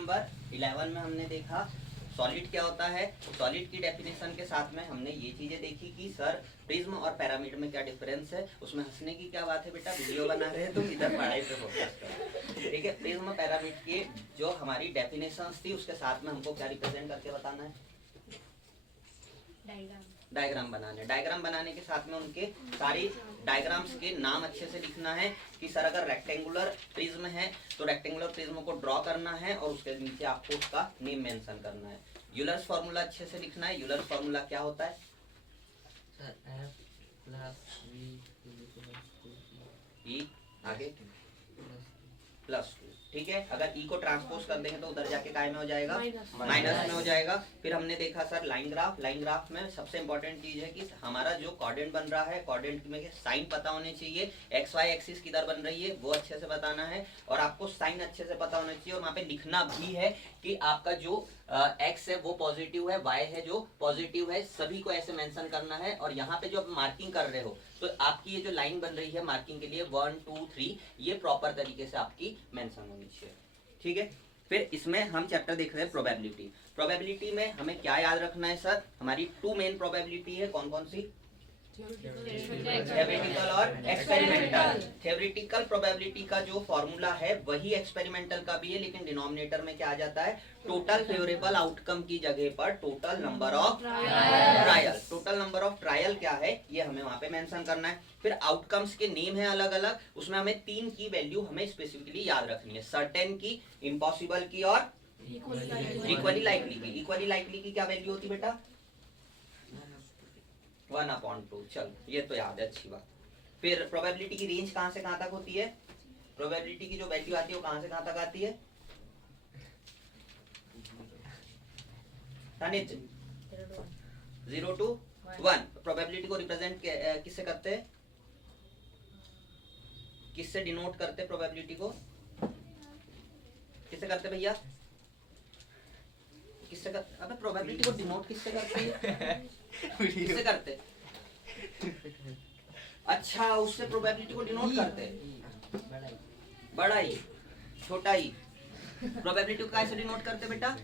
Number 11 में हमने देखा सॉलिड क्या होता है। सॉलिड की डेफिनेशन के साथ में हमने ये चीजें देखी कि सर प्रिज्म और पैरामिड में क्या डिफरेंस है। उसमें हंसने की क्या बात है बेटा, वीडियो बना रहे हैं तुम, इधर पढ़ाई पे फोकस करो। ठीक है, प्रिज्म पैरामिड के जो हमारी डेफिनेशंस थी उसके साथ में हमको क्या रिप्रेजेंट करके बताना है, डायग्राम बनाने। डायग्राम बनाने के साथ में उनके सारी डायग्राम्स के नाम अच्छे से लिखना है कि सर अगर रेक्टेंगुलर प्रिज्म है तो रेक्टेंगुलर प्रिज्म को ड्रॉ करना है और उसके नीचे आपको उसका नेम मेंशन करना है। यूलर्स फॉर्मूला अच्छे से लिखना है। यूलर्स फॉर्मूला क्या होता है, ई आगे प्लस 2। ठीक है, अगर ई को ट्रांसपोज कर देंगे तो उधर जाके काय में हो जाएगा, माइनस में हो जाएगा। फिर हमने देखा sir line graph. Line graph में सबसे इंपॉर्टेंट चीज है कि हमारा जो कोऑर्डिनेट बन रहा है, कोऑर्डिनेट में साइन पता होने चाहिए, एक्स वाई एक्सिस किधर बन रही है वो अच्छे से बताना है और आपको साइन अच्छे से पता होना चाहिए और वहाँ पे लिखना भी है कि आपका जो एक्स है वो पॉजिटिव है, वाई है जो पॉजिटिव है, सभी को ऐसे मेंशन करना है। और यहाँ पे जो आप मार्किंग कर रहे हो तो आपकी ये जो लाइन बन रही है मार्किंग के लिए 1 2 3 ये प्रॉपर तरीके से आपकी मेंशन होनी चाहिए। ठीक है, फिर इसमें हम चैप्टर देख रहे हैं प्रोबेबिलिटी। प्रोबेबिलिटी में हमें क्या याद रखना है सर, हमारी 2 मेन प्रोबेबिलिटी है। कौन कौन सी, थ्योरेटिकल और एक्सपेरिमेंटल। थ्योरेटिकल प्रोबेबिलिटी का जो फॉर्मूला है वही एक्सपेरिमेंटल का भी है, लेकिन डिनोमिनेटर में क्या आ जाता है, टोटल फेवरेबल आउटकम की जगह पर total number of trial. Total number of trial क्या है ये हमें वहां पे मेंशन करना है। फिर आउटकम्स के नेम है अलग अलग, उसमें हमें 3 की वैल्यू हमें स्पेसिफिकली याद रखनी है, सर्टेन की, इम्पॉसिबल की और इक्वली लाइकली की। इक्वली लाइकली की क्या वैल्यू होती बेटा, 1/2। चल ये तो याद है, अच्छी बात। फिर प्रोबेबिलिटी की रेंज कहां से कहां तक होती है, प्रोबेबिलिटी की जो वैल्यू आती है वो कहां से कहां तक आती है, 0 to 1। प्रोबेबिलिटी को रिप्रेजेंट किससे करते हैं, किससे डिनोट करते, प्रोबेबिलिटी को किससे करते भैया, किससे करते, अबे प्रोबेबिलिटी को डिनोट किससे करते हैं, किससे करते, अच्छा उससे प्रोबेबिलिटी को डिनोट करते, बड़ा ई छोटा ई। प्रोबेबिलिटी को कैसे डिनोट करते बेटा,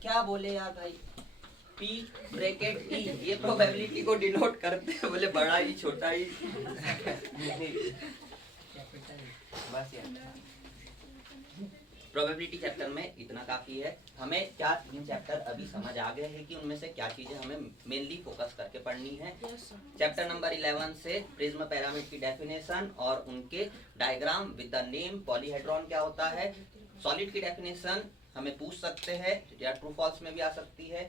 क्या बोले यार भाई, P ब्रैकेट E, ये प्रोबेबिलिटी को डिनोट करते हैं, बोले बड़ा ही छोटा ही। बस यार प्रोबेबिलिटी चैप्टर में इतना काफी है। हमें क्या इन चैप्टर अभी समझ आ गए हैं कि उनमें से क्या चीजें हमें मेनली फोकस करके पढ़नी है। चैप्टर नंबर 11 से प्रिज्म पैरामिड की डेफिनेशन और उनके diagram with the name, polyhedron क्या होता है, सॉलिड की डेफिनेशन हमें पूछ सकते हैं या ट्रू फॉल्स में भी आ सकती है,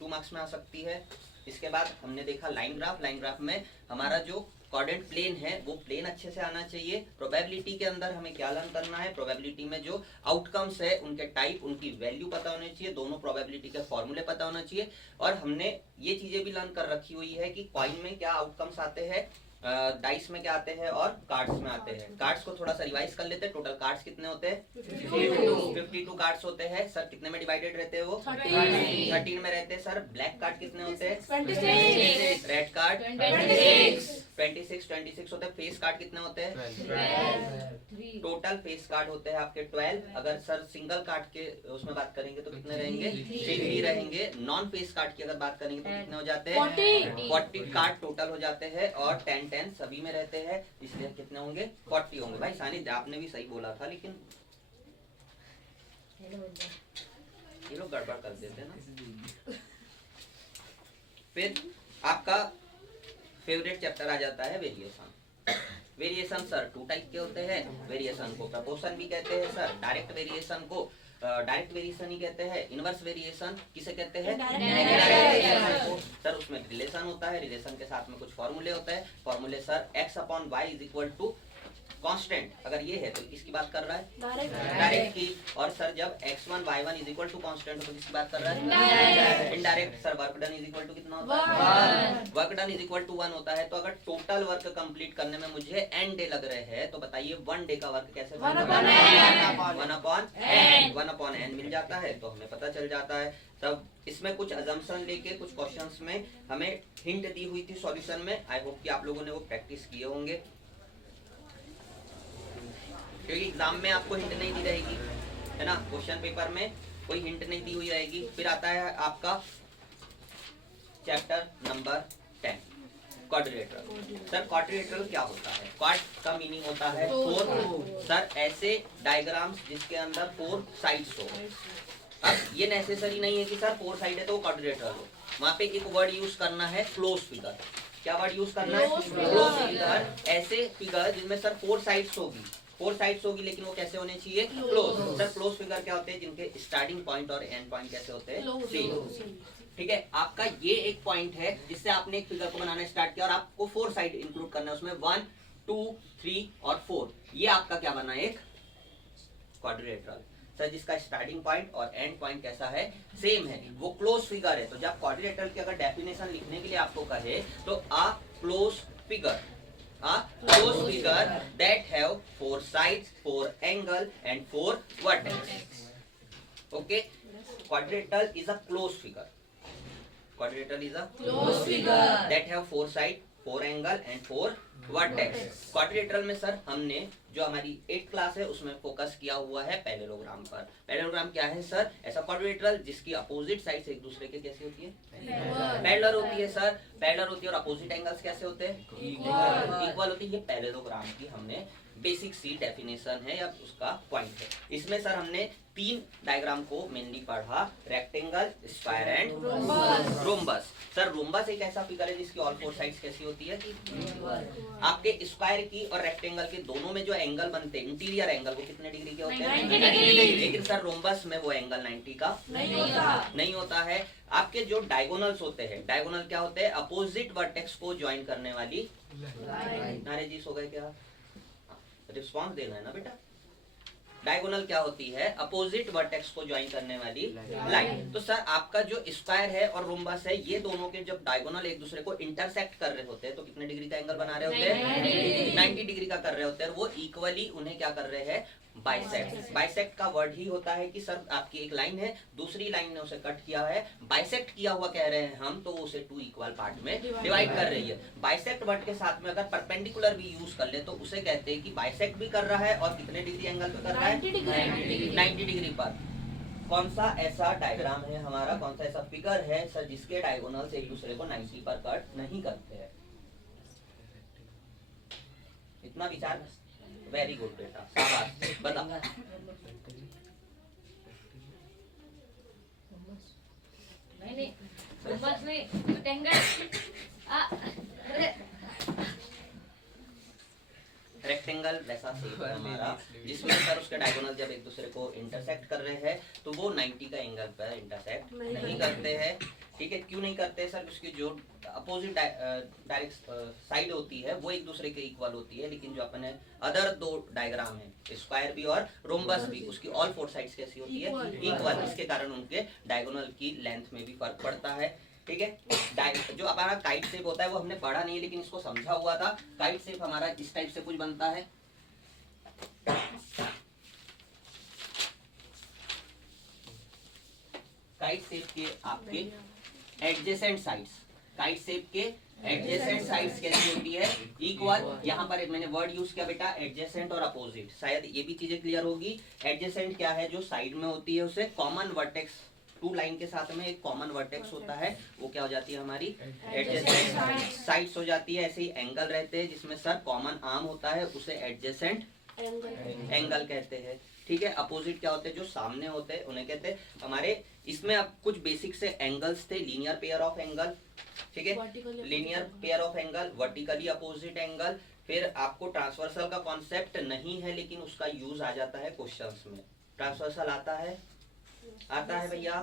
2 मार्क्स में आ सकती है। इसके बाद हमने देखा लाइन ग्राफ। लाइन ग्राफ में हमारा जो कोऑर्डिनेट प्लेन है वो प्लेन अच्छे से आना चाहिए। प्रोबेबिलिटी के अंदर हमें क्या लर्न करना है, प्रोबेबिलिटी में जो आउटकम्स है उनके टाइप, उनकी वैल्यू पता होनी चाहिए, दोनों प्रोबेबिलिटी के फॉर्मूले पता होना चाहिए। और हमने ये चीजें भी लर्न कर रखी हुई है कि कॉइन में क्या आउटकम्स आते हैं, डाइस में क्या आते हैं और कार्ड्स में आते हैं। कार्ड्स को थोड़ा सा रिवाइज कर लेते हैं। टोटल कार्ड्स कितने होते हैं, 52 कार्ड्स होते हैं। सर कितने में डिवाइडेड रहते हैं वो, 13 में रहते हैं। सर ब्लैक कार्ड कितने होते हैं, 26। रेड कार्ड 26 होते हैं। फेस कार्ड कितने होते हैं, टोटल फेस कार्ड होते हैं आपके 12। अगर सर सिंगल कार्ड के उसमें बात करेंगे तो कितने रहेंगे, 3 रहेंगे। नॉन फेस कार्ड की अगर बात करेंगे तो कितने हो जाते हैं, 40 कार्ड टोटल हो जाते हैं और 10 सभी में रहते हैं, इसलिए कितने होंगे, 40 होंगे। भाई सानिध्य आपने भी सही बोला था, लेकिन ये लोग गड़बड़ कर देते हैं ना। फिर आपका फेवरेट चैप्टर आ जाता है वेरिएशन। वेरिएशन सर 2 टाइप के होते हैं। वेरिएशन को प्रपोर्शन भी कहते हैं सर, डायरेक्ट वेरिएशन को डायरेक्ट वेरिएशन ही कहते हैं। इनवर्स वेरिएशन किसे कहते हैं, इनडायरेक्ट वेरिएशन को। सर उसमें रिलेशन होता है, रिलेशन के साथ में कुछ फॉर्मूले होते हैं। फॉर्मूले सर x/y = कांस्टेंट, अगर ये है तो किसकी बात कर रहा है, डायरेक्ट की। और सर जब x1 y1 = कांस्टेंट तो किसकी बात कर रहा है, इनडायरेक्ट। सर वर्क डन = कितना होता है, वर्क डन = 1 होता है। तो अगर टोटल वर्क कंप्लीट करने में मुझे n डे लग रहे हैं तो बताइए 1 डे का वर्क कैसे, 1/n मिल जाता है तो हमें पता चल जाता है। तब इसमें कुछ अजम्पशन लेके कुछ क्वेश्चंस में हमें हिंट दी हुई थी सॉल्यूशन में। आई होप कि आप लोगों ने वो प्रैक्टिस किए होंगे। क्योंकि एग्जाम में आपको हिंट नहीं दी रहेगी, है ना, क्वेश्चन पेपर में कोई हिंट नहीं दी हुई रहेगी। फिर आता है आपका chapter number 10 quadrilateral. Sir quadrilateral क्या होता है? क्वाड का मीनिंग होता है 4। सर ऐसे डायग्राम्स जिसके अंदर 4 साइड्स हो। अब ये नेसेसरी नहीं है कि सर 4 साइड है तो वो क्वाड्रिलेटरल हो। वहाँ पे एक वर्ड यूज करना है क्लोज फिगर। क्या वर्ड यूज करना है? Close figure. ऐसे फिगर जिनमें सर 4 साइड्स होगी, 4 साइड्स होगी, लेकिन वो कैसे होने चाहिए? क्लोज। सर क्लोज फिगर क्या होते हैं? जिनके स्टार्टिंग पॉइंट और एंड पॉइंट कैसे होते हैं? सेम। ठीक है, आपका ये एक पॉइंट है जिससे आपने एक फिगर को बनाना स्टार्ट किया और आपको 4 साइड इंक्लूड करना है उसमें, 1, 2, 3 और 4। ये आपका क्या बना? एक क्वाड्रिलेटरल। सर जिसका स्टार्टिंग पॉइंट और एंड पॉइंट कैसा है? सेम है, वो क्लोज फिगर है। तो जब क्वाड्रिलेटरल की अगर डेफिनेशन लिखने के लिए आपको कहे तो a close figure, a closed figure that have 4 sides, 4 angle and 4 vertex. Okay, quadrilateral is a closed figure. Quadrilateral is a closed figure that have 4 sides, 4 angle and 4 vertex. Quadrilateral में sir हमने जो हमारी 8th class है उसमें focus किया हुआ है parallelogram पर। पैरेललोग्राम क्या है सर? ऐसा क्वाड्रिलेटरल जिसकी अपोजिट साइड्स एक दूसरे के कैसी होती है? पैरेलल होती है सर, पैरेलल होती है। और अपोजिट एंगल्स कैसे होते हैं? इक्वल होती है। ये पैरेललोग्राम की हमने बेसिक सी डेफिनेशन है या उसका पॉइंट है। इसमें सर हमने 3 डायग्राम को मेनली पढ़ा, rectangle, square and rhombus. Sir rhombus एक ऐसा फिगर है जिसकी ऑल 4 साइड्स कैसी होती है? आपके स्क्वायर की और रेक्टेंगल के दोनों में जो एंगल बनते हैं, इंटीरियर एंगल, वो कितने डिग्री के होते हैं? 90 डिग्री। लेकिन सर रोम्बस में वो एंगल 90 का नहीं होता है। आपके जो डायगोनल्स होते हैं, डायगोनल क्या होते हैं? अपोजिट वर्टेक्स को ज्वाइन करने वाली नारे जी सो गए क्या? रिस्पॉन्स देना है ना बेटा। डायगोनल क्या होती है? अपोजिट वर्टेक्स को ज्वाइन करने वाली लाइन। तो सर आपका जो स्क्वायर है और रोम्बस है, ये दोनों के जब डायगोनल एक दूसरे को इंटरसेक्ट कर रहे होते हैं तो कितने डिग्री का एंगल बना रहे होते हैं? 90 डिग्री का कर रहे होते हैं। वो इक्वली उन्हें क्या कर रहे हैं? बाइसेक्ट। बाइसेक्ट का वर्ड ही होता है कि सर आपकी एक लाइन है, दूसरी लाइन ने उसे कट किया है, बाइसेक्ट किया हुआ कह रहे हैं हम, तो उसे 2 इक्वल पार्ट में डिवाइड कर रही है। बाइसेक्ट वर्ड के साथ में अगर परपेंडिकुलर भी यूज कर ले तो उसे कहते हैं कि बाइसेक्ट भी कर रहा है और कितने डिग्री एंगल पे कर रहा है? 90 डिग्री पर। कौन सा ऐसा डायग्राम है हमारा, कौन सा ऐसा फिगर है सर जिसके डायगोनल्स एक दूसरे को 90 पर कट नहीं करते हैं? इतना विचार। वेरी गुड बेटा, शाबाश। बता। नहीं बस नहीं रेक्टेंगल वैसा शेप है हमारा जिसमें सर उसके डायगोनल जब एक दूसरे को इंटरसेक्ट कर रहे हैं तो वो 90 का एंगल पर इंटरसेक्ट नहीं करते हैं। ठीक है, क्यों नहीं करते सर? उसकी जो अपोजिट डायरेक्ट साइड होती है वो एक दूसरे के इक्वल होती है, लेकिन जो अपने अदर 2 डायग्राम है, स्क्वायर भी और रोम्बस भी, उसकी ऑल 4 साइड्स कैसी होती है? इक्वल। इसके कारण उनके डायगोनल की लेंथ में भी फर्क पड़ता है। ठीक है, जो हमारा काइट शेप होता है वो हमने पढ़ा नहीं है लेकिन इसको समझा हुआ था। काइट शेप हमारा इस टाइप से कुछ बनता है। काइट शेप के आपके एडजेसेंट साइड्स, काइट शेप के एडजेसेंट साइड्स कैसी होती है? इक्वल। यहाँ पर मैंने वर्ड यूज किया बेटा एडजेसेंट और अपोजिट, शायद ये भी चीजें क्लियर होगी। एडजेसेंट क्या है? जो साइड में होती है उसे कॉमन वर्टेक्स, 2 लाइन के साथ में एक कॉमन वर्टेक्स होता है, वो क्या हो जाती है? हमारी एडजेसेंट साइड्स हो जाती है। ऐसे ही एंगल रहते हैं जिसमें सर कॉमन आर्म होता है, उसे एडजेसेंट एंगल कहते हैं। ठीक है, अपोजिट क्या होते हैं? जो सामने होते हैं उन्हें कहते हैं हमारे। इसमें अब कुछ बेसिक से एंगल्स थे, लीनियर पेयर ऑफ एंगल, ठीक है, linear pair of angle, vertically opposite angle. फिर आपको ट्रांसवर्सल का कॉन्सेप्ट नहीं है लेकिन उसका यूज आ जाता है क्वेश्चंस में। ट्रांसवर्सल आता है? आता है भैया?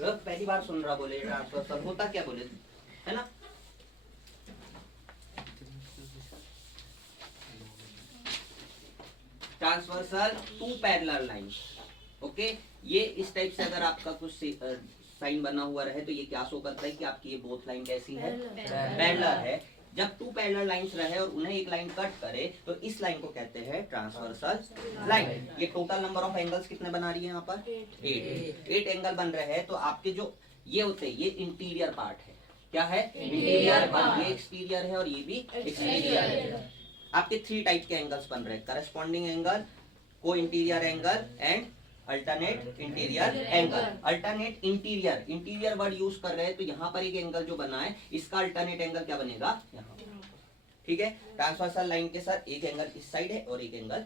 पहली बार सुन रहा बोले ट्रांसवर्सल होता क्या बोले, है ना? Transversal 2 parallel lines. ओके, ये इस टाइप से अगर आपका कुछ साइन बना हुआ रहे तो ये क्या शो करता है कि आपकी ये बोथ लाइन कैसी है? पैरेलल है। जब 2 पैरेलल लाइंस रहे और उन्हें एक लाइन कट करे तो इस लाइन को कहते हैं ट्रांसवर्सल लाइन। ये टोटल नंबर ऑफ एंगल्स कितने बना रही है यहाँ पर? 8 एंगल बन रहे हैं। तो आपके जो ये होते हैं ये इंटीरियर पार्ट है। क्या है? Interior part. ये एक्सटीरियर है और ये भी एक्सटीरियर है। आपके 3 टाइप के एंगल्स बन रहे हैं, करस्पॉन्डिंग एंगल, को interior angle and alternate interior angle. Alternate interior, interior word use कर रहे हैं तो यहाँ पर एक एंगल जो बना है इसका अल्टरनेट एंगल क्या बनेगा, यहाँ। ठीक है, ट्रांसवर्सल लाइन के साथ एक एंगल इस साइड है और एक एंगल।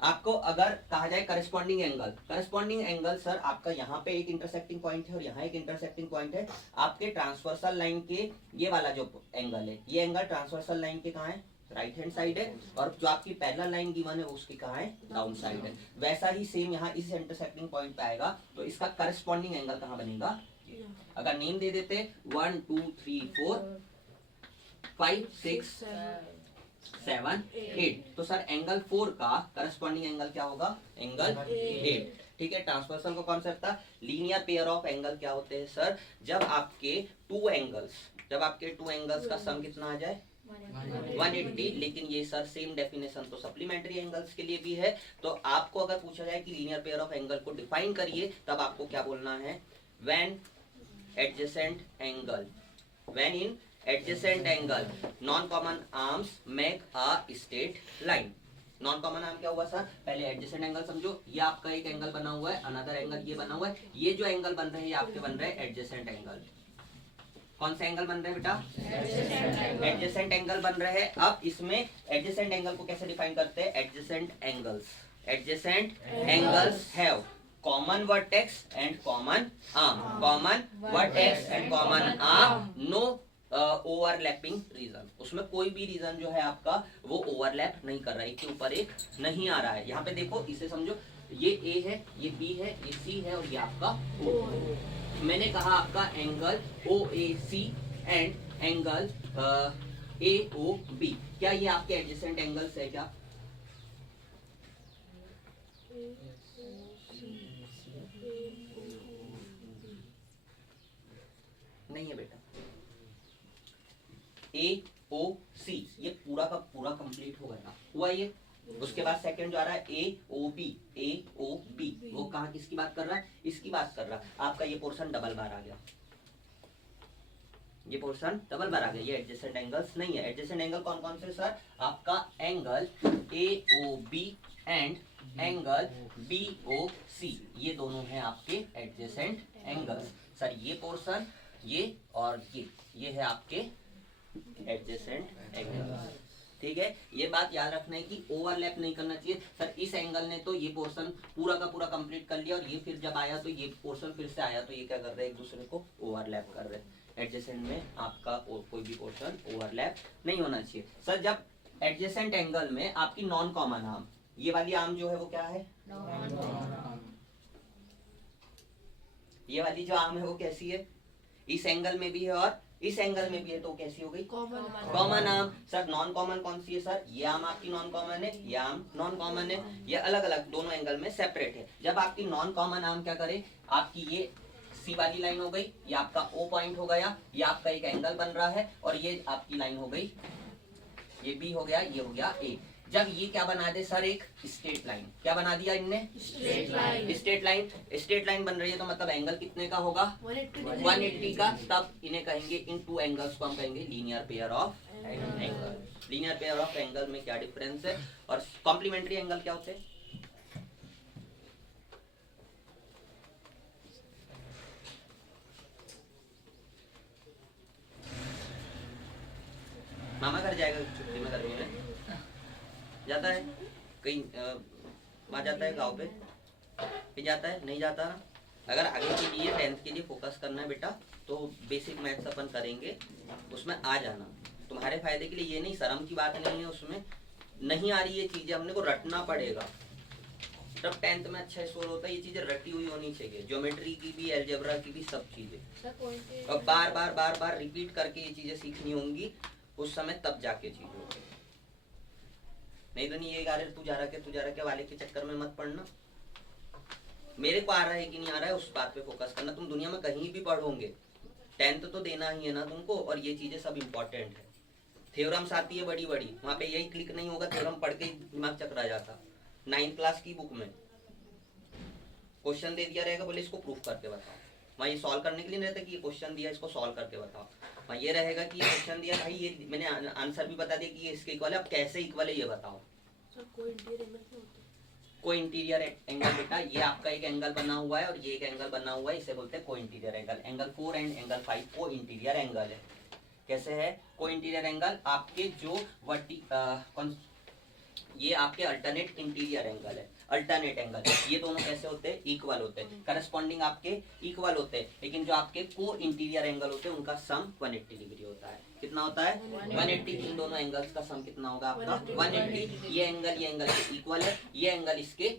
आपको अगर कहा जाए corresponding angle, corresponding angle sir आपका यहाँ पे एक इंटरसेक्टिंग पॉइंट है और यहाँ एक इंटरसेक्टिंग पॉइंट है। आपके ट्रांसवर्सल लाइन के ये वाला जो एंगल है, ये एंगल ट्रांसवर्सल लाइन के कहाँ है, राइट हैंड साइड है, और जो आपकी पैरेलल लाइन गिवन है उसकी कहाँ है, डाउन साइड है। वैसा ही सेम यहाँ इस इंटरसेक्टिंग पॉइंट पे आएगा तो इसका करस्पॉन्डिंग एंगल कहाँ बनेगा। अगर नेम दे देते 1 2 3 4 5 6 7 8, तो सर एंगल 4 का करस्पॉन्डिंग एंगल क्या होगा, एंगल 8। ठीक है, ट्रांसवर्सल का कॉन्सेप्ट था। लीनियर पेयर ऑफ एंगल क्या होते हैं सर, जब आपके टू एंगल्स का सम कितना आ जाए 180। लेकिन ये सर सेम डेफिनेशन तो सप्लीमेंट्री एंगल्स के लिए भी है। तो आपको अगर पूछा जाए कि लीनियर पेयर ऑफ एंगल को डिफाइन करिए, तब आपको क्या बोलना है, when in adjacent angle non common arms make a straight line. Non common arm क्या हुआ सर, पहले एडजेसेंट एंगल समझो, ये आपका एक एंगल बना हुआ है, अनदर एंगल ये बना हुआ है, ये जो एंगल बन रहे हैं ये आपके बन रहे हैं एडजेसेंट एंगल। कौन से एंगल बन रहे हैं बेटा, एडजेसेंट एंगल बन रहे हैं। अब इसमें एडजेसेंट एंगल को कैसे डिफाइन करते हैं, adjacent angles have common vertex and common arm, no overlapping region. उसमें कोई भी रीजन जो है आपका वो ओवरलैप नहीं कर रहा है, एक के ऊपर एक नहीं आ रहा है। यहाँ पे देखो, इसे समझो, ये ए है, ये बी है, ये सी है और ये आपका ओ। मैंने कहा आपका angle OAC and angle AOB, क्या ये आपके एडजेसेंट एंगल्स है क्या, नहीं है बेटा। AOC ये पूरा का पूरा कंप्लीट हो गया, हुआ ये। उसके बाद सेकंड जो आ रहा है AOB, वो कहाँ किसकी बात कर रहा है, इसकी बात कर रहा है। आपका ये पोर्शन डबल बार आ गया, ये पोर्शन डबल बार आ गया, ये एडजेसेंट एंगल्स नहीं है। एडजेसेंट एंगल कौन कौन से सर, आपका angle AOB and angle BOC, ये दोनों हैं आपके एडजेसेंट एंगल्स। सर ये पोर्शन, ये और ये है आपके एडजेसेंट एंगल। ठीक है, ये बात याद रखना है कि ओवरलैप नहीं करना चाहिए। सर इस एंगल ने तो ये पोर्शन पूरा का पूरा कंप्लीट कर लिया और ये फिर जब आया तो ये पोर्शन फिर से आया, तो ये क्या कर रहे हैं, एक दूसरे को ओवरलैप कर रहे हैं। एडजेसेंट में आपका कोई भी पोर्शन ओवरलैप नहीं होना चाहिए। सर जब एडजेसेंट एंगल में आपकी नॉन कॉमन आर्म, ये वाली आर्म जो है वो क्या है, ये वाली जो आर्म है वो कैसी है, इस एंगल में भी है और इस एंगल में भी है, तो कैसी हो गई, common arm. Sir non common कौन सी है सर, ये आर्म आपकी नॉन कॉमन है, ये आर्म नॉन कॉमन है, ये अलग अलग दोनों एंगल में सेपरेट है। जब आपकी नॉन कॉमन आर्म क्या करे, आपकी ये सी वाली लाइन हो गई, ये आपका O पॉइंट हो गया, ये आपका एक एंगल बन रहा है, और ये आपकी लाइन हो गई, ये B हो गया, ये हो गया A। जब ये क्या बना दे सर, एक स्ट्रेट लाइन, क्या बना दिया इनने, स्ट्रेट लाइन बन रही है, तो मतलब एंगल कितने का होगा, 180 का। तब इन्हें कहेंगे, इन टू एंगल्स को हम कहेंगे linear pair of angle. Linear pair of angle में क्या डिफरेंस है, और कॉम्प्लीमेंट्री एंगल क्या होते हैं, मामा घर जाएगा छुट्टी में, गर्मी में जाता है कहीं, वहाँ जाता है गांव पे, फिर जाता है, नहीं जाता ना। अगर आगे के लिए 10th के लिए फोकस करना है बेटा, तो बेसिक मैथ्स अपन करेंगे, उसमें आ जाना तुम्हारे फायदे के लिए। ये नहीं, शर्म की बात नहीं है, उसमें नहीं आ रही ये चीजें, हमने को रटना पड़ेगा। तब 10th में अच्छा स्कोर होता है, ये चीजें रटी हुई होनी चाहिए, ज्योमेट्री की भी, अलजेब्रा की भी, सब चीजें। और बार बार रिपीट करके ये चीजें सीखनी होंगी उस समय, तब जाके चीजें होगी। नहीं तो नहीं ये गा रहे तू जा रहा क्या वाले के चक्कर में मत पड़ना। मेरे को आ रहा है कि नहीं आ रहा है, उस बात पे फोकस करना। तुम दुनिया में कहीं भी पढ़ोगे, 10th तो देना ही है ना तुमको, और ये चीजें सब इम्पोर्टेंट है। थ्योरम्स आती है बड़ी बड़ी, वहां पे यही क्लिक नहीं होगा, थ्योरम पढ़ के दिमाग चकरा जाता। 9th क्लास की बुक में क्वेश्चन दे दिया रहेगा, बोले इसको प्रूफ करके बताओ, वहाँ ये सॉल्व करने के लिए नहीं रहता कि ये क्वेश्चन दिया इसको सॉल्व करके बताओ। हाँ, ये रहेगा कि ये क्वेश्चन दिया भाई, ये मैंने आंसर भी बता दिया कि ये इसके इक्वल है, अब कैसे इक्वल है ये बताओ। कोई इंटीरियर एंगल बेटा, ये आपका एक एंगल बना हुआ है और ये एक एंगल बना हुआ है, इसे बोलते हैं को interior angle. Angle 4 and angle 5 को इंटीरियर एंगल है। कैसे है को इंटीरियर एंगल? आपके जो ये आपके अल्टरनेट इंटीरियर एंगल है, अल्टरनेट एंगल, ये दोनों कैसे होते हैं? इक्वल होते हैं, करस्पॉन्डिंग आपके इक्वल होते हैं। लेकिन जो आपके को इंटीरियर एंगल होते हैं उनका सम 180 डिग्री होता है। कितना होता है? 180। इन दोनों एंगल्स का सम कितना होगा आपका? 180। ये एंगल इक्वल है, ये एंगल इसके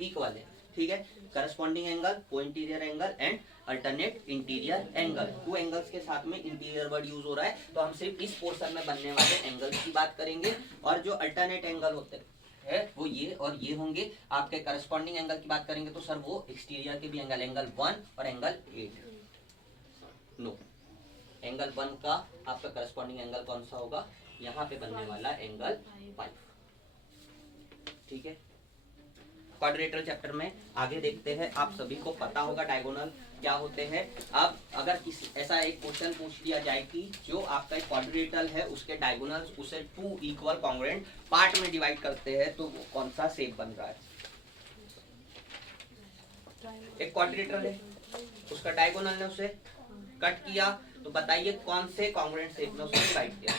इक्वल है। ठीक है, करस्पॉन्डिंग एंगल, को interior angle and alternate interior angle. Two angles के साथ में इंटीरियर वर्ड यूज हो रहा है, तो हम सिर्फ इस पोर्शन में बनने वाले एंगल्स की बात करेंगे। और जो अल्टरनेट एंगल होते है वो ये और ये होंगे। आपके करस्पॉन्डिंग एंगल की बात करेंगे तो सर वो एक्सटीरियर के भी एंगल 1 और एंगल 8। नो, एंगल 1 का आपका करस्पॉन्डिंग एंगल कौन सा होगा? यहाँ पे बनने वाला एंगल 5। ठीक है, क्वाड्रिलेटरल चैप्टर में आगे देखते हैं। आप सभी को पता होगा डायगोनल क्या होते हैं। अब अगर किसी ऐसा एक क्वेश्चन पूछ लिया जाए कि जो आपका एक क्वाड्रिलेटरल है उसके डायगोनल्स उसे 2 इक्वल कॉन्ग्रुएंट पार्ट में डिवाइड करते हैं, तो वो कौन सा शेप बन रहा है? एक क्वाड्रिलेटरल है, उसका डायगोनल ने उसे कट किया, तो बताइए कौन से कॉन्ग्रुएंट शेप में उसे डिवाइड किया?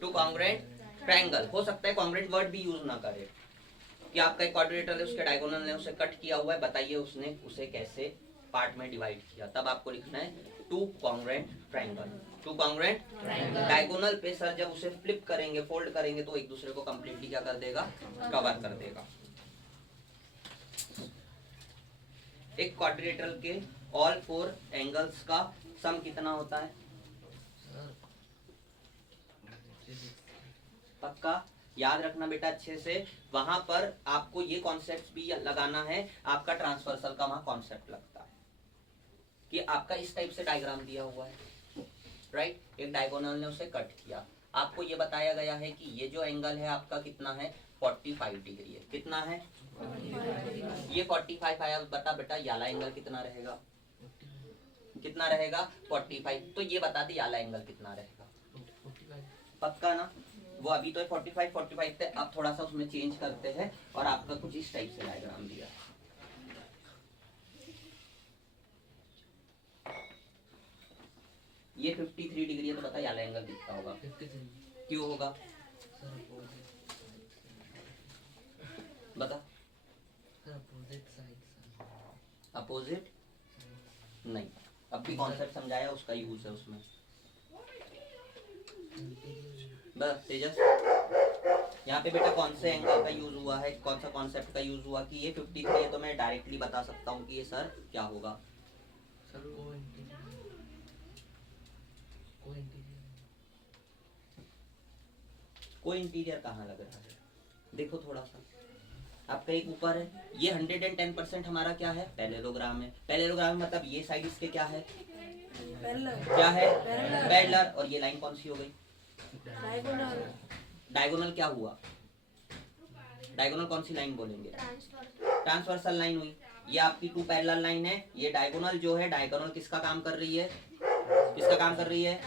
2 कॉन्ग्रुएंट ट्रायंगल। हो सकता है कॉन्ग्रुएंट वर्ड भी यूज ना करे कि आपका एक क्वाड्रिलेटरल है, उसके डायगोनल ने उसे कट किया हुआ है, बताइए उसने उसे कैसे पार्ट में डिवाइड किया। तब आपको लिखना है 2 कॉन्ग्रुएंट ट्रायंगल। 2 कॉन्ग्रुएंट डायगोनल पे सर जब उसे फ्लिप करेंगे, फोल्ड करेंगे, तो एक दूसरे को कंप्लीटली क्या कर देगा? कवर कर देगा। एक क्वाड्रिलेटरल के ऑल 4 एंगल्स का सम कितना होता है? पक्का याद रखना बेटा अच्छे से। वहां पर आपको ये कॉन्सेप्ट भी लगाना है, आपका ट्रांसवर्सल का वहां कॉन्सेप्ट लगता है कि आपका इस टाइप से डायग्राम दिया हुआ है, राइट। एक डायगोनल ने उसे कट किया, आपको ये बताया गया है कि ये जो एंगल है आपका कितना है? 45 डिग्री है। कितना है? ये 45 आया, बता बेटा याला एंगल कितना रहेगा? कितना रहेगा? 45। तो ये बता दे याला एंगल कितना रहेगा? पक्का ना? वो अभी तो 45 थे, अब थोड़ा सा उसमें चेंज करते हैं और आपका कुछ इस टाइप से डायग्राम दिया। ये 53 डिग्री है, तो बता याला एंगल कितना होगा? 53। क्यों होगा? बता। अपोजिट नहीं, अब भी कॉन्सेप्ट समझाया, उसका यूज है उसमें। बस तेजस, यहाँ पे बेटा कौन से एंगल का यूज हुआ है, कौन सा कॉन्सेप्ट का यूज हुआ कि ये 53 है, तो मैं डायरेक्टली बता सकता हूँ कि ये सर क्या होगा? को इंटीरियर कहाँ लग रहा है? देखो थोड़ा सा, आपका एक ऊपर है, ये 110% हमारा क्या है? पैरेललोग्राम है। पैरेललोग्राम मतलब ये साइड इसके क्या है? क्या है? पैरेलल। और ये लाइन कौन सी हो गई? डायगोनल क्या हुआ? डायगोनल कौन सी लाइन बोलेंगे? ट्रांसवर्सल लाइन हुई। ये आपकी 2 पैरेलल लाइन है। ये डायगोनल जो है, डायगोनल किसका काम कर रही है? किसका काम कर रही है?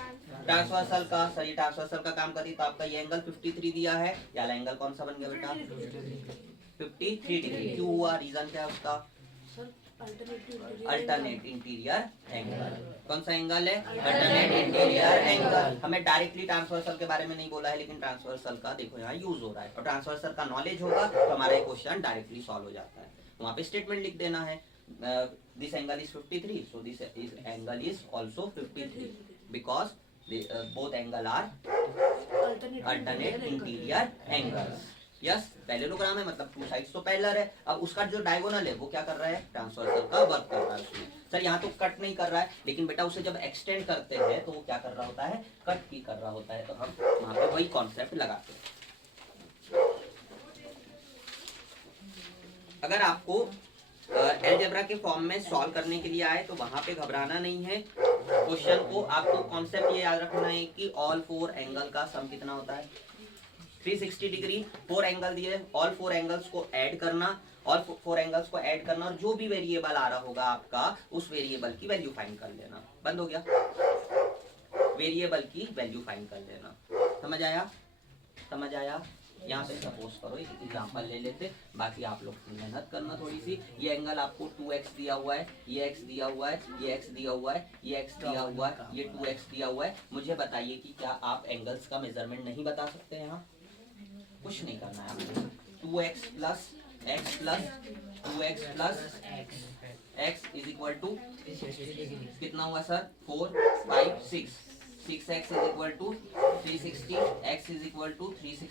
ट्रांसवर्सल का। सही, ट्रांसवर्सल का काम कर रही है। तो आपका ये एंगल 53 दिया है, याला एंगल कौन सा बन गया बेटा? 53 डिग्री। क्यों हुआ? रीजन क्या है उसका? Alternate interior angle. कौन सा एंगल है? Alternate interior angle. हमें डायरेक्टली ट्रांसवर्सल के बारे में नहीं बोला है, लेकिन ट्रांसवर्सल का देखो यहाँ यूज हो रहा है, और ट्रांसवर्सल का नॉलेज होगा तो हमारा ये क्वेश्चन डायरेक्टली सॉल्व हो जाता है। वहाँ पे स्टेटमेंट लिख देना है, this angle is 53, so this angle is also 53 because both angle are alternate interior angles. Yes, parallelogram है मतलब 2 साइड्स तो पैरेलल है। अब उसका जो डायगोनल है वो क्या कर रहा है? ट्रांसवर्सल का वर्क कर रहा है उसमें। सर यहाँ तो कट नहीं कर रहा है, लेकिन बेटा उसे जब एक्सटेंड करते हैं तो वो क्या कर रहा होता है? कट ही कर रहा होता है। तो हम वहाँ पे वही कॉन्सेप्ट लगाते हैं। अगर आपको अलजेब्रा के फॉर्म में सॉल्व करने के लिए आए तो वहां पे घबराना नहीं है। क्वेश्चन को आपको कॉन्सेप्ट ये याद रखना है कि ऑल 4 एंगल का सम कितना होता है? 360 डिग्री। 4 एंगल दिए, ऑल 4 एंगल्स को ऐड करना, ऑल 4 एंगल्स को ऐड करना, और जो भी वेरिएबल आ रहा होगा आपका उस वेरिएबल की वैल्यू फाइंड कर लेना। बंद हो गया? वेरिएबल की वैल्यू फाइंड कर लेना। समझ आया? समझ आया? यहाँ पे सपोज करो एक एग्जांपल ले लेते, बाकी आप लोग मेहनत करना थोड़ी सी। ये एंगल आपको 2x दिया हुआ है, ये x दिया हुआ है, ये x दिया हुआ है, ये x दिया हुआ है, ये 2x दिया हुआ है। मुझे बताइए कि क्या आप एंगल्स का मेजरमेंट नहीं बता सकते? यहाँ कुछ नहीं करना है आपको। 2x plus x plus 2x plus x is equal to कितना हुआ sir? 4 5 6 6x is equal to 360, x is equal to 360